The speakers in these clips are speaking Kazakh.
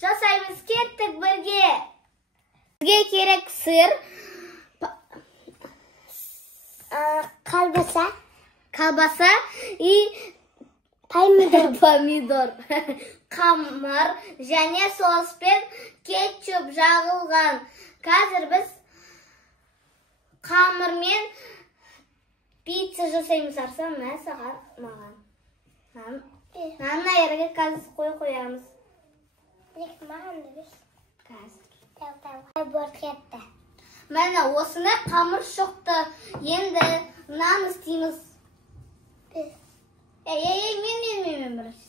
жасаймыз, кеттік бірге. Бізге керек сыр, колбаса и помидор, қамыр және соус пен кетчуп жағылған. Қазір біз қамырмен пицца жасаймыз. Арсам, мә саған маған. Нанна ерге қазір қоямыз. Маған да біз. Қазір. Бортетті. Мәні осыны қамыр шоқты. Енді нан істейміз. Мен бірі істеймін.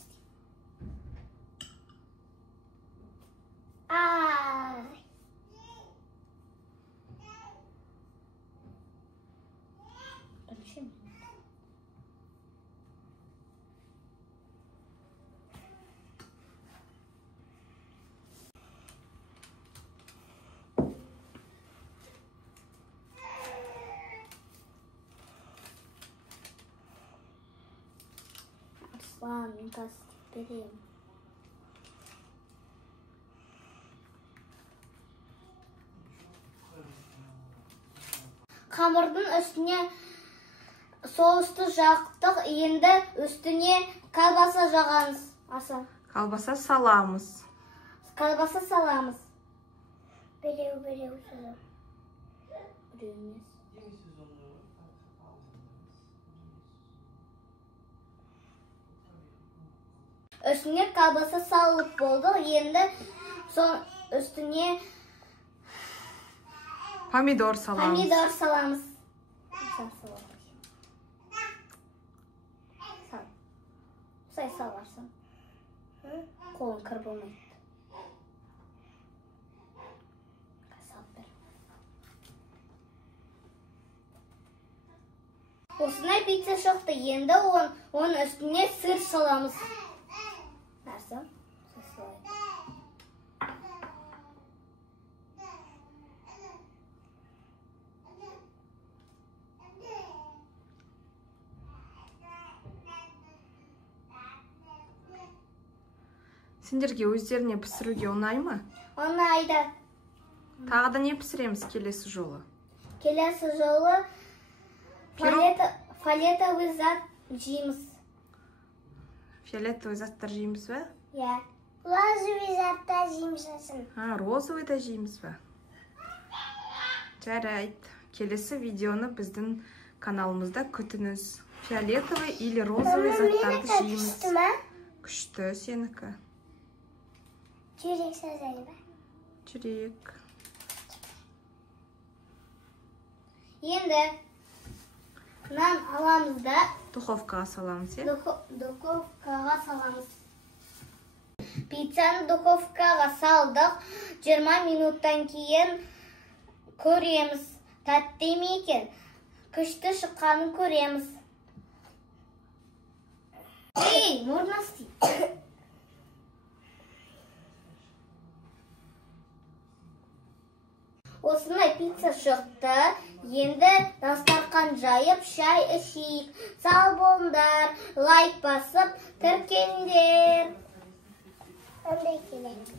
Мен қазір берейін. Қамырдың үстіне соусты жақтық, енді үстіне колбаса жағамыз. Колбаса саламыз. Біреу сызым. Біреу емес. Үстіне колбаса салып болды, енді үстіне помидор саламыз. Сай саларсың. Қолын кір болмайды. Осынай пицца шоқты, енді оның үстіне сыр саламыз. Нәрсім? Сендерге өздеріне пісіруге оңай ма? Оңайды. Тағы да не пісіреміз келесі жолы? Келесі жолы фиолетовый зат жейміз. Фиолетовый заттар жейміз бе? Иә. Розовый заттар жейміз. Розовый да жейміз бе? Жарайды. Келесі видеоны біздің каналымызда күтіңіз. Фиолетовый или розовый заттарды жейміз. Күшті сенікі. Жүрек сазай ба? Жүрек. Енді нан аламыз да Духовкаға саламыз, е? Духовкаға саламыз. Пиццаны духовкаға салдық. 20 минуттан кейін көреміз. Тәтті ме екен? Күшті шыққанын көреміз. Можно істейді. Осындай пицца шықты. Енді дастархан жайып, шай ішейік. Сау болыңдар, лайк басып, тіркеліңдер. Ондай келеді.